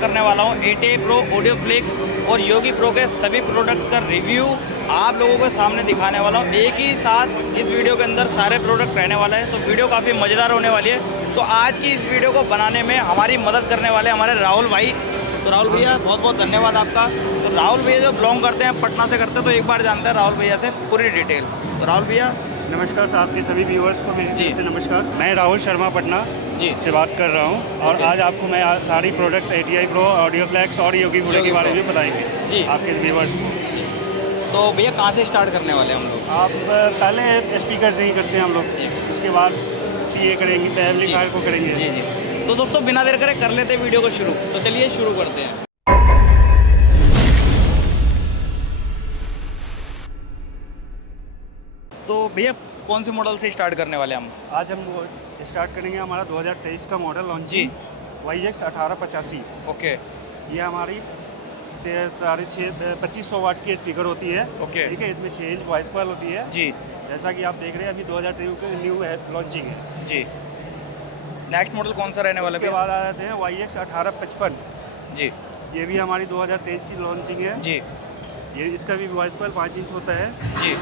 करने वाला हूँ ATI Pro, ऑडियो फ्लिक्स और योगी प्रो के सभी प्रोडक्ट्स का रिव्यू आप लोगों के सामने दिखाने वाला हूँ। एक ही साथ इस वीडियो के अंदर सारे प्रोडक्ट रहने वाला है, तो वीडियो काफ़ी मज़ेदार होने वाली है। तो आज की इस वीडियो को बनाने में हमारी मदद करने वाले हमारे राहुल भाई। तो राहुल भैया बहुत बहुत धन्यवाद आपका। तो राहुल भैया जो बिलोंग करते हैं पटना से करते हैं, तो एक बार जानते हैं राहुल भैया से पूरी डिटेल। तो राहुल भैया नमस्कार साहब के सभी व्यूअर्स को मेरी तरफ से नमस्कार। मैं राहुल शर्मा पटना जी से बात कर रहा हूँ और आज आपको मैं सारी product ATI Pro, audio flex और योगी प्रो के बारे में बताएंगे जी आपके व्यूअर्स को। तो भैया कहाँ से स्टार्ट करने वाले हैं हम लोग? आप पहले स्पीकर से ही करते हैं हम लोग, उसके बाद PA करेंगे, एम्पलीफायर को करेंगे। जी जी। तो दोस्तों बिना देर करे कर लेते हैं वीडियो को शुरू। तो चलिए शुरू करते हैं। तो भैया कौन से मॉडल से स्टार्ट करने वाले हैं हम? आज हम स्टार्ट करेंगे हमारा 2023 का मॉडल लॉन्चिंग YX 1885। ओके ये हमारी 2500 वाट की स्पीकर होती है। ओके ठीक है, इसमें 6 इंच वॉइस कॉइल होती है। जी जैसा कि आप देख रहे हैं अभी 2023 के न्यू लॉन्चिंग है। जी। नेक्स्ट मॉडल कौन सा रहने वाला है? उसके बाद आ जाते हैं YX 1855। जी ये भी हमारी 2023 की लॉन्चिंग है। जी ये इसका भी वॉइस कॉइल 5 इंच होता है। जी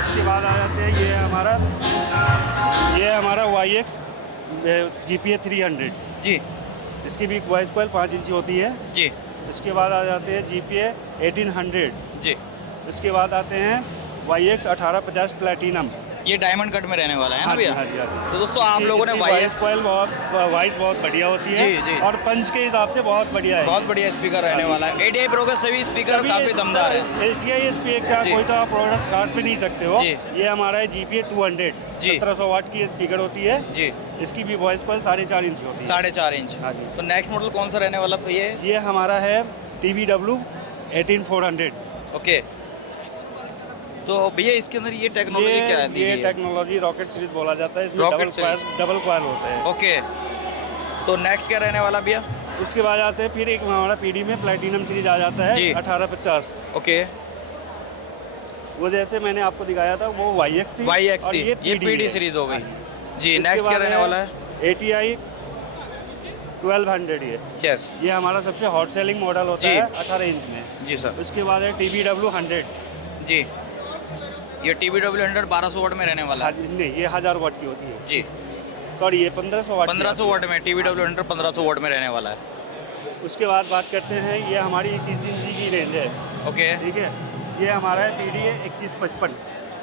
उसके बाद आ जाते हैं ये हमारा YX GPA 300। जी इसकी भी वॉइस कॉइल 5 इंच होती है। जी उसके बाद आ जाते हैं GPA 1800। जी। उसके बाद आते हैं YX 1850 प्लेटिनम। ये डायमंड कट में रहने वाला है ना हाँ जी, भैया? हाँ जी, हाँ जी। तो दोस्तों आप लोगों ने वॉइस कॉइल बहुत बढ़िया होती है। जी, जी। और पंच के हिसाब से बहुत बढ़िया है। बहुत बढ़िया स्पीकर रहने वाला है। ATI Pro के सभी स्पीकर काफ़ी दमदार है। ATI स्पीकर का जी। कोई तो आप प्रोडक्ट काट भी नहीं सकते हो। जी। ये हमारा है GPA 200। जी। 1700 वाट की स्पीकर होती है। जी इसकी भी वॉइस कॉइल 4.5 इंच होती है। 4.5 इंच। हाँ जी। तो नेक्स्ट मॉडल कौन सा रहने वाला भैया? ये हमारा है TBW 18400। ओके। तो भैया इसके अंदर ये टेक्नोलॉजी क्या है? ये टेक्नोलॉजी रॉकेट सीरीज बोला जाता है। इसमें Rocket series। डबल कॉइल होता है। ओके। तो नेक्स्ट क्या रहने वाला भैया? उसके बाद आते हैं फिर एक हमारा PD में प्लेटिनम सीरीज आ जाता है जी। 1850। ओके। वो जैसे मैंने आपको दिखाया था वो YX थी। YX और थी। ये PD सीरीज हो गई। जी। इसके नेक्स्ट क्या बाद रहने वाला है? ATI 1200। यस। ये हमारा सबसे हॉट सेलिंग मॉडल होता जी। है 18 इंच में। जी सर। उसके बाद है TBW 100। जी। ये TBW 100 1200 वाट में रहने वाला है। नहीं, ये 1000 वाट की होती है। जी। और ये 1500 वाट की 1500 वाट में TBW 100 1500 वाट में रहने वाला है। उसके बाद बात करते हैं, ये हमारी 21 इंच की रेंज है। ओके। ठीक है, ये हमारा है PDA 2155।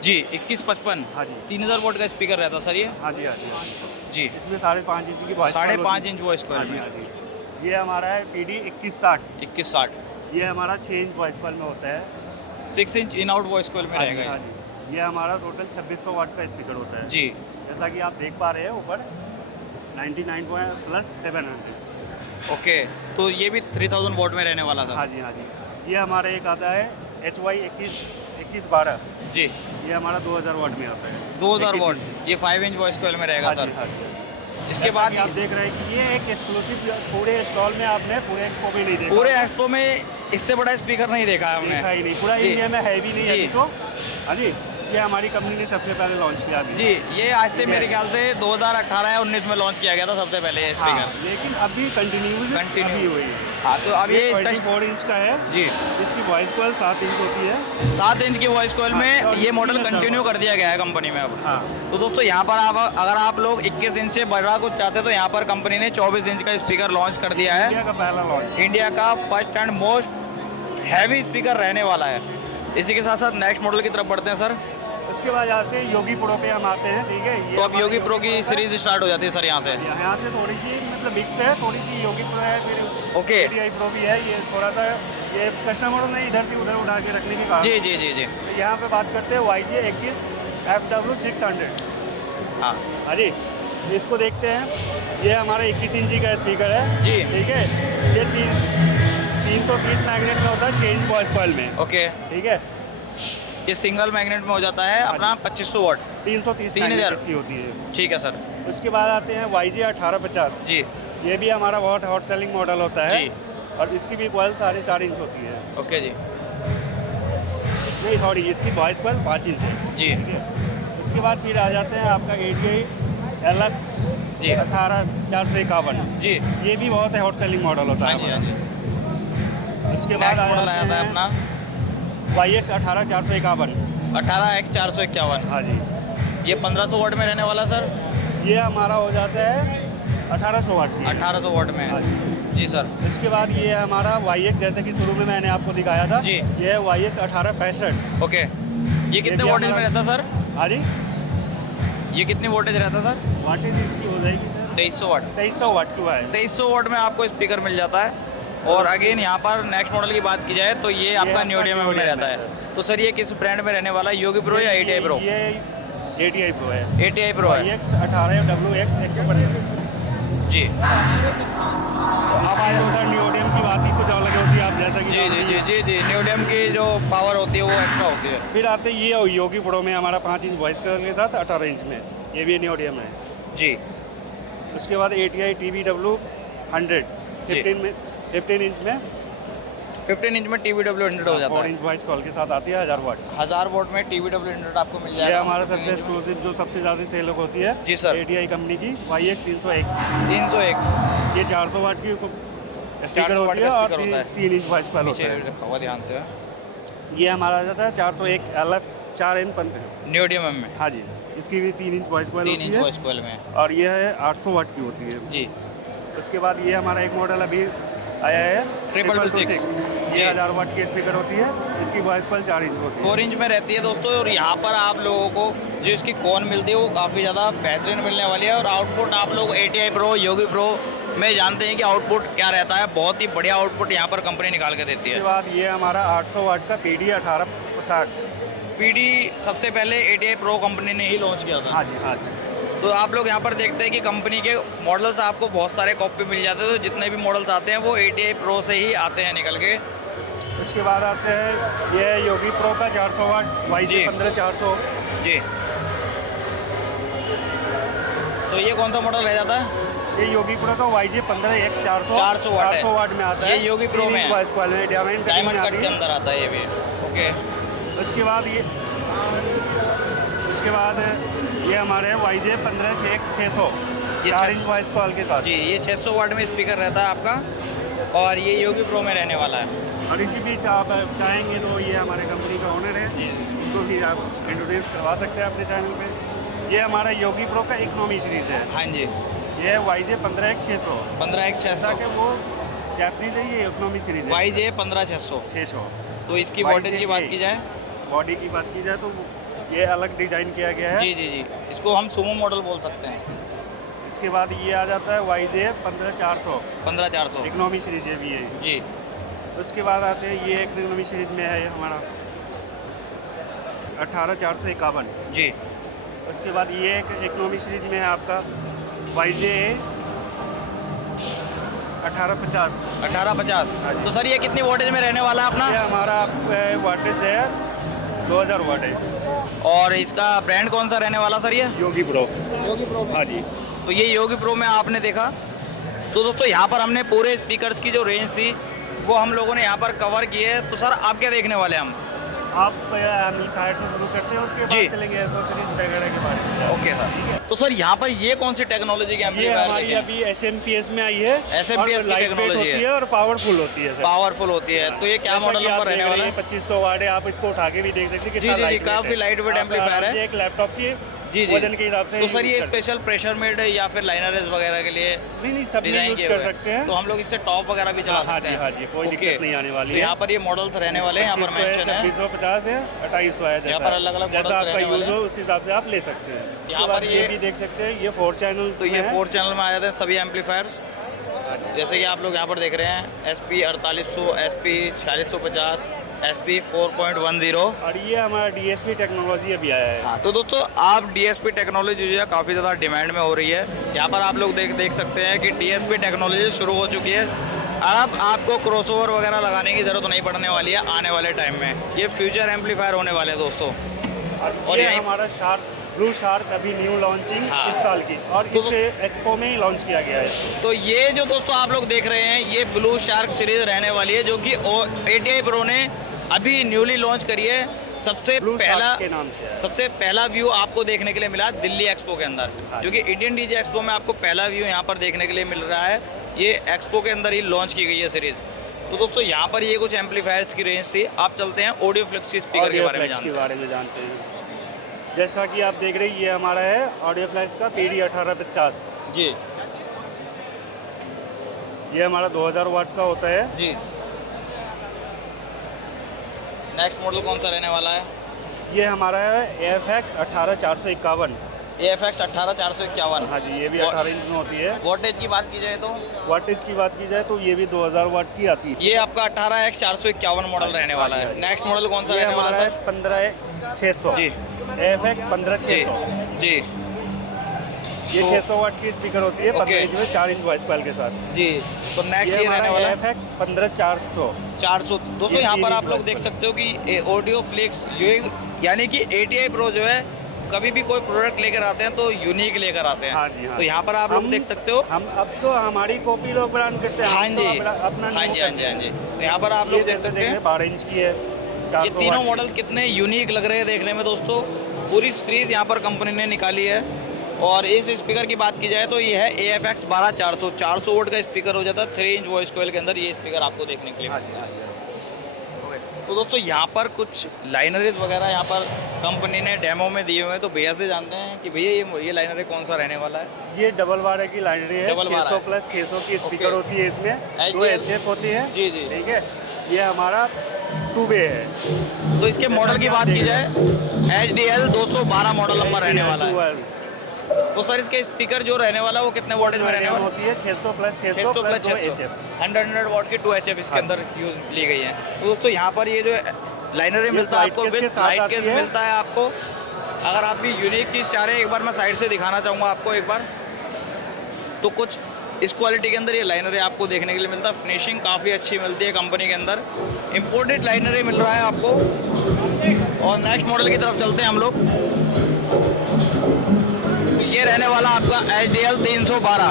जी 2155। हाँ जी। 3000 वाट का स्पीकर रहता सर ये? हाँ जी, हाँ जी, हाँ जी। जी। इसमें 5.5 इंच की वॉइस कॉइल 5.5 होती है। इंच वॉइस हाँ कॉइल जी, में। हाँ जी। ये हमारा है PD 2160। 2160। ये हमारा 6 इंच वॉइस कॉइल में होता है। 6 inch in out voice coil में हाँ जी, रहेगा हाँ ये। जी। ये हमारा टोटल 2600 वाट का स्पीकर होता है। जी। जैसा कि आप देख पा रहे हैं ऊपर 99 प्लस 700। ओके। तो ये भी 3000 वाट में रहने वाला था? हाँ जी, हाँ जी। ये हमारा एक आता है HY 2112। जी। ये हमारा 2000 वाट में आता है। 2000 21 वाट। इंच। ये 5 इंच वॉइस कॉइल में रहेगा हाँ सर। जी, हाँ जी। इसके जैसा बाद कि आप देख रहे हैं कि ये एक एक्सक्लूसिव पूरे स्टॉल में आपने पूरे एक्सपो में नहीं देखा। पूरे एक्सपो में इससे बड़ा स्पीकर नहीं देखा है हमने। देखा ही नहीं, पूरा जी। इंडिया में है भी नहीं जी। अभी तो। हाँ जी, ये हमारी कंपनी ने सबसे पहले लॉन्च किया अभी। जी। ये आज से ठीक है। मेरे ख्याल से 2018 या 19 में लॉन्च किया गया था सबसे पहले ये हाँ, स्पीकर। लेकिन अभी कंटिन्यू अभी हुई है। हाँ तो अब ये इसका 24 इंच का है। जी इसकी वॉइस कॉइल 7 इंच होती है। 7 इंच की वॉइस कॉइल हाँ, में और ये मॉडल 3000 कंटिन्यू वाट। कर दिया गया है कंपनी में अब। हाँ। तो दोस्तों यहाँ पर आप अगर आप लोग 21 इंच से बड़ा कुछ चाहते हैं तो यहाँ पर कंपनी ने 24 इंच का स्पीकर लॉन्च कर दिया है। इंडिया का पहला लॉन्च। इंडिया का first and most heavy speaker रहने वाला है। इसी के साथ साथ नेक्स्ट मॉडल की तरफ बढ़ते हैं सर। उसके बाद आते हैं योगी प्रो पे हम आते हैं। ठीक है, ये तो अब हमारा योगी प्रो की का- सीरीज स्टार्ट हो जाती है सर यहाँ से। यहाँ से थोड़ी सी मतलब मिक्स है, थोड़ी सी योगी प्रो है, फिर ओके। ATI प्रो भी है। ये थोड़ा सा ये कस्टमरों ने इधर से उधर उठा के रखने के कारण। जी जी जी जी। तो यहाँ पे बात करते हैं YG 21 FW 600। हाँ हाँ जी, इसको देखते हैं। ये हमारा 21 इंची का स्पीकर है। जी। ठीक है, ये 330 मैग्नेट में होता है 6 इंच वॉइस कॉइल में। ओके। ठीक है, ये सिंगल मैग्नेट में हो जाता है अपना 2500 वाट। 330 3000 मैग्नेट इसकी होती है। ठीक है सर। उसके बाद आते हैं YG 1850। जी ये भी हमारा बहुत हॉट सेलिंग मॉडल होता है। जी। और इसकी भी कॉइल 4.5 इंच होती है। ओके जी। नहीं सॉरी, इसकी वॉइस कॉइल 5 इंच है। जी। ठीक है, उसके बाद फिर आ जाते हैं आपका ATI LX जी 18,451। जी। ये भी बहुत है हॉट सेलिंग मॉडल होता हाँ है जी, हाँ हमारा। जी। उसके बाद नेक्स्ट मॉडल आ जाता है अपना YX 18,451। 18X451। हाँ जी, ये 1500 वाट में रहने वाला सर, ये हमारा हो जाता है 1800 वाट की। 1800 वाट में हाँ है। जी। जी सर। इसके बाद ये है हमारा YX, जैसे कि शुरू में मैंने आपको दिखाया था। जी। ये है YX 1865। ओके, ये कितने भी वोल्टेज में हमारा- रहता है सर? हाँ जी, ये कितनी वोल्टेज रहता है सर? वाटेज इसकी हो जाएगी सर 2300 वाट। 2300 वाट की है। 2300 वाट में आपको स्पीकर मिल जाता है। और अगेन यहाँ पर नेक्स्ट मॉडल की बात की जाए तो ये आपका आपका न्यूडियम में Neodymium रहता है। है। तो सर ये किस ब्रांड में रहने वाला है, योगी प्रो या ATI प्रो? ये ATI प्रो है। ATI प्रो है। YX 18 WX 155। जी अब आए उधर न्यूडियम की बात ही कुछ अलग होती है, आप जैसा कि जी जी जी जी जी न्यूडियम की जो पावर होती है वो एक्स्ट्रा होती है। फिर आते ये योगी प्रो में हमारा 5 इंच वॉइस कलर के साथ 18 इंच में, ये भी न्यूडियम है। जी उसके बाद ATI TVW 100 जी। 15 इंच में 15 इंच में TVW 100 हो जाता 4 है। इंच वॉइस कॉल के साथ आती है 1000 वाट। 1000 वाट में TVW 100 आपको मिल ये जाएगा। हमारा 15 सबसे इंच में। एक्सक्लूसिव जो सबसे ज़्यादा सेल होती है जी सर। ATI कंपनी की YX 301। 301 ये 400 वाट की स्पीकर 400 वाट होती है का और स्पीकर होता है। 3 इंच वॉइस कॉल पीछे होता है। रखा हुआ ध्यान से। ये हमारा आ जाता है 401 LF 4N न्यूडियम में हाँ जी, इसकी भी 3 इंच वॉइस कॉल 3 होती इंच है वॉइस कॉइल में। और ये है 800 वाट की होती है। जी उसके बाद ये हमारा एक मॉडल अभी आया है 666। ये 1000 वाट की स्पीकर होती है, इसकी वॉइस कॉल 4 इंच होती है। 4 इंच में रहती है दोस्तों। और यहाँ पर आप लोगों को जो इसकी कॉन मिलती है वो काफ़ी ज़्यादा बेहतरीन मिलने वाली है। और आउटपुट आप लोग ATI प्रो योगी प्रो में जानते हैं कि आउटपुट क्या रहता है। बहुत ही बढ़िया आउटपुट यहाँ पर कंपनी निकाल के देती उसके है। बाद ये हमारा 800 वाट का PD 1860। PD सबसे पहले ATI प्रो कंपनी ने ही लॉन्च किया था। हाँ जी, हाँ जी। तो आप लोग यहाँ पर देखते हैं कि कंपनी के मॉडल्स आपको बहुत सारे कॉपी मिल जाते हैं। तो जितने भी मॉडल्स आते हैं वो ATI प्रो से ही आते हैं निकल के। उसके बाद आते हैं ये योगी प्रो का 400 वाट YG जी। 15400। जी तो ये कौन सा मॉडल रह जाता है? ये योगी प्रो का YG 15400 400 वाट है। 400 वाट में आता है। ये योगी प्रो में है। वॉइस कॉल में डायमंड डायमंड कट आती के है। अंदर आता है ये भी। ओके उसके बाद ये हमारे YJ 15600 ये 4 इंच वॉइस कॉल के साथ। जी ये 600 वाट में स्पीकर रहता है आपका। और ये योगी प्रो में रहने वाला है। और इसी बीच आप चाहेंगे तो ये हमारे कंपनी का ओनर है, उसको भी आप इंट्रोड्यूस करवा सकते हैं अपने चैनल पे। ये हमारा योगी प्रो का इकोनॉमी सीरीज है। हाँ जी ये है YJ 15600। 15600 कि वो जापानीज है, ये इकोनॉमी सीरीज है। YJ 15600। 600। तो इसकी YJ वोल्टेज की बात की जाए? बॉडी की बात की जाए तो ये अलग डिजाइन किया गया है। जी जी जी इसको हम सुमो मॉडल बोल सकते हैं। इसके बाद ये आ जाता है YJ 15400 15400 इकोनॉमी सीरीज है भी है। जी। उसके बाद आते हैं ये इकोनॉमी सीरीज में है हमारा 18451। जी उसके बाद ये एक इकोनॉमी सीरीज में है आपका YJ 1850। 1850। तो सर ये कितनी वोल्टेज में रहने वाला है ये अपना? हमारा वाटेज है 2000 वाट है। और इसका ब्रांड कौन सा रहने वाला सर ये? योगी प्रो। योगी प्रो। हाँ जी। तो ये योगी प्रो में आपने देखा। तो दोस्तों यहाँ पर हमने पूरे स्पीकर्स की जो रेंज थी वो हम लोगों ने यहाँ पर कवर की है। तो सर आप क्या देखने वाले हैं हम? आप साइड से शुरू करते हैं, उसके जी। बाद चलेंगे सीरीज वगैरह के बारे में। Okay sir. तो सर यहाँ पर ये कौन सी टेक्नोलॉजी की ये एम्पलीफायर हमारी लेके हैं? अभी SMPS में आई है। SMPS की लाइट वेट technology होती है। है और पावरफुल होती है सर। पावरफुल होती है। तो ये क्या जैसा मॉडल कि आप नंबर रहने देख वाला रहे है? हैं 2500 वाट है, आप इसको उठा के भी देख सकते हैं जी, कितना जी, लाइट काफी lightweight आप amplifier है। आराम से एक लैपटॉप की जी जी वजन के हिसाब से तो सर ये यूज कर- स्पेशल प्रेशर मेड या फिर लाइनरेज वगैरह के लिए नहीं सब में डिजाइन यूज किए कर हुए हैं। सकते हैं। तो हम लोग इससे टॉप वगैरह भी चला हाँ सकते जी, हैं। हाँ जी, कोई ओके। दिक्कत नहीं आने वाली तो है। यहाँ पर ये मॉडल्स रहने वाले हैं, यहाँ पर 2500 है, मेंशन है। 2650 है, 2800 है। यहाँ पर अलग-अलग जैसा models आपका रहने यूज वाले हो हैं। उस हिसाब से आप ले सकते हैं। यहाँ उसके बाद पर ये ये- भी देख सकते हैं, ये 4 चैनल तो ये 4 चैनल में आ जाते हैं सभी एम्पलीफायर्स। जैसे कि आप लोग यहाँ पर देख रहे हैं SP 4800, SP 4650, SP 4.10। और ये हमारा DSP टेक्नोलॉजी अभी आया है। हाँ तो दोस्तों आप DSP टेक्नोलॉजी जो है काफ़ी ज़्यादा डिमांड में हो रही है। यहाँ पर आप लोग देख सकते हैं कि DSP टेक्नोलॉजी शुरू हो चुकी है। अब आपको क्रॉसओवर वगैरह लगाने की ज़रूरत नहीं पड़ने वाली है आने वाले टाइम में। ये फ्यूचर एम्पलीफायर होने वाले हैं दोस्तों। और ये यहीं- हमारा ब्लू शार्क अभी न्यू लॉन्चिंग हाँ। इस साल की, और तो- इसे एक्सपो में ही लॉन्च किया गया है। तो ये जो दोस्तों आप लोग देख रहे हैं ये ब्लू शार्क सीरीज रहने वाली है जो कि ATI प्रो ने अभी न्यूली लॉन्च करी है। सबसे ब्लू पहला शॉर्ट्स के नाम से है। सबसे पहला व्यू आपको देखने के लिए मिला दिल्ली एक्सपो के अंदर, हाँ जो कि इंडियन डीजे एक्सपो में आपको पहला व्यू यहाँ पर देखने के लिए मिल रहा है। ये एक्सपो के अंदर ही लॉन्च की गई है सीरीज़। तो दोस्तों यहाँ पर ये कुछ एम्पलीफायर्स की रेंज थी। आप चलते हैं ऑडियो फ्लेक्स के स्पीकर के बारे में जानते हैं। जैसा कि आप देख रहे हैं, ये हमारा है ऑडियो फ्लेक्स का PD 1850 जी। ये हमारा 2000 वाट का होता है जी। नेक्स्ट मॉडल कौन सा रहने वाला है? ये हमारा है AFX 18451। AFX 18451। हाँ जी, ये भी 18 इंच में होती है। वोल्टेज की बात की जाए तो वाटेज की बात की जाए तो ये भी 2000 वाट की आती है। ये आपका 18X451 मॉडल रहने वाला है। नेक्स्ट मॉडल कौन सा ये रहने वाला हमारा है? है 15600 जी। AFX 15600। जी। ये तो- 600 वाट की स्पीकर होती है, 15 ओके। इंच में 4 इंच वॉइस कॉइल के साथ। जी। तो नेक्स्ट ये ये रहने वाला हमारा है AFX 15400। 400। दोस्तों ये यहाँ 3 पर इंच आप लोग वाइज देख पर। सकते हो कि ऑडियो फ्लेक्स यानी कि ATI Pro जो है, कभी भी कोई प्रोडक्ट लेकर आते हैं तो यूनिक लेकर आते हैं। हाँ जी, हाँ। तो यहाँ पर आप लोग हम- देख सकते हो। हम अब तो हमारी कॉपी लोग ब्रांड करते हैं। हाँ हम तो जी, अपना हाँ न्यू जी, हाँ करते जी, हाँ हैं। जी। तो यहाँ पर आप ये लोग देख जैसे सकते देख रहे हैं हैं 12 इंच की है, ये 400 तीनों वाट की। मॉडल कितने यूनिक लग रहे हैं देखने में दोस्तों। पूरी सीरीज यहाँ पर कंपनी ने निकाली है। और इस स्पीकर की बात की जाए तो ये है AFX 12400। 400 वोल्ट का स्पीकर हो जाता है। 3 इंच वॉइस कॉइल के अंदर ये स्पीकर आपको देखने के लिए हाँ मिलता जी, है। हाँ जी, हाँ जी। तो दोस्तों यहाँ पर कुछ लाइनरीज वगैरह यहाँ पर कंपनी ने डेमो में दिए हुए हैं। तो भैया से जानते हैं कि भैया ये लाइनरी कौन सा रहने वाला है? ये डबल बारह की लाइनरी है। डबल बारह 600 प्लस 600 की स्पीकर ओके। होती है इसमें। 2 HDL HF होती है। जी, जी। ठीक है। ये हमारा 2 वे है। तो इसके मॉडल की बात की जाए, HDL 212 मॉडल नंबर रहने वाला है। तो सर इसके स्पीकर जो रहने वाला है वो कितने वोल्टेज में रहने वाला है? होती है 600 plus 600 600 plus plus 2 600 HF। 100 what की 2 HF इसके हाँ। अंदर यूज ली गई है। तो दोस्तों यहाँ पर ये जो लाइनरी ये मिलता है लाइट आपको, केस के विद साथ लाइट आती केस है। मिलता है आपको। अगर आप भी यूनिक चीज़ चाह रहे हैं, एक बार मैं साइड से दिखाना चाहूँगा आपको एक बार। तो कुछ इस क्वालिटी के अंदर ये लाइनरी आपको देखने के लिए मिलता है। फिनिशिंग काफ़ी अच्छी मिलती है कंपनी के अंदर। इम्पोर्टेड लाइनरी मिल रहा है आपको। और नेक्स्ट मॉडल की तरफ चलते हैं हम लोग। ये रहने वाला आपका HDL 312।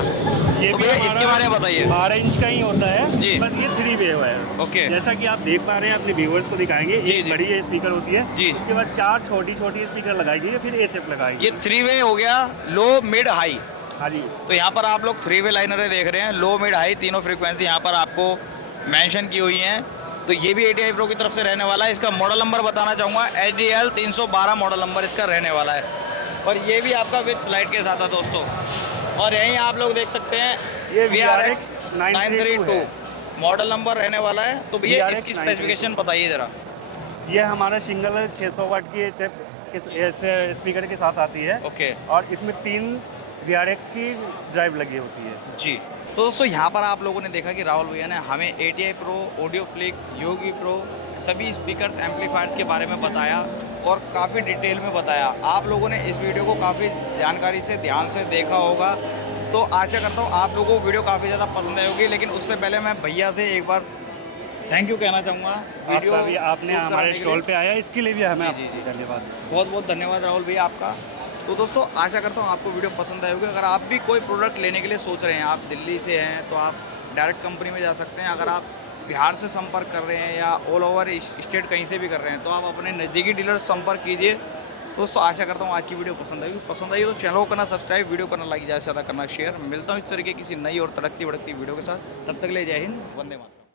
ये तो भी भैया हमारा इसके बारे में बताइए। 12 इंच का ही होता है। जी। बस ये 3 वे है। ओके। जैसा कि आप देख पा रहे हैं, अपने व्यूअर्स को दिखाएंगे। जी, एक जी। बड़ी स्पीकर होती है। जी। उसके बाद 4 छोटी छोटी स्पीकर लगाई गई है, फिर HF लगाई ये गई। 3 वे हो गया, लो मिड हाई। हाँ जी। तो यहाँ पर आप लोग 3 वे लाइनरें देख रहे हैं। लो मिड हाई तीनों फ्रीक्वेंसी यहाँ पर आपको मेंशन की हुई हैं। तो ये भी ATI Pro की तरफ से रहने वाला है। इसका मॉडल नंबर बताना चाहूँगा, HDL 312 मॉडल नंबर इसका रहने वाला है। और ये भी आपका विद फ्लाइट के साथ है दोस्तों। और यहीं आप लोग देख सकते हैं ये VRX 932 है। मॉडल नंबर रहने वाला है। तो भैया VRX इसकी 932 स्पेसिफिकेशन बताइए ज़रा। ये हमारा सिंगल 600 वाट की HF के स्पीकर के साथ आती है। ओके और इसमें 3 VRX की ड्राइव लगी होती है। जी। तो दोस्तों यहाँ पर आप लोगों ने देखा कि राहुल भैया ने हमें ATI Pro, ऑडियो फ्लिक्स, योगी प्रो सभी स्पीकर्स एम्पलीफायर्स के बारे में बताया और काफ़ी डिटेल में बताया। आप लोगों ने इस वीडियो को काफ़ी जानकारी से ध्यान से देखा होगा। तो आशा करता हूँ आप लोगों को वीडियो काफ़ी ज़्यादा पसंद आई होगी। लेकिन उससे पहले मैं भैया से एक बार थैंक यू कहना चाहूँगा। आपका भी, आपने शूट हमारे कराने के स्टॉल लिए। पे आया, इसके लिए भी हमें जी, जी। धन्यवाद। बहुत बहुत धन्यवाद राहुल भैया आपका। तो दोस्तों आशा करता हूँ आपको वीडियो पसंद आई होगी। अगर आप भी कोई प्रोडक्ट लेने के लिए सोच रहे हैं, आप दिल्ली से हैं तो आप डायरेक्ट कंपनी में जा सकते हैं। अगर आप बिहार से संपर्क कर रहे हैं या ऑल ओवर स्टेट कहीं से भी कर रहे हैं तो आप अपने नज़दीकी डीलर से संपर्क कीजिए। दोस्तों आशा करता हूँ आज की वीडियो पसंद आई तो चैनल को करना सब्सक्राइब, वीडियो करना लाइक, ज़्यादा से ज़्यादा करना शेयर। मिलता हूँ इस तरीके किसी नई और तड़कती भड़कती वीडियो के साथ। तब तक ले जय हिंद, वंदे मातरम।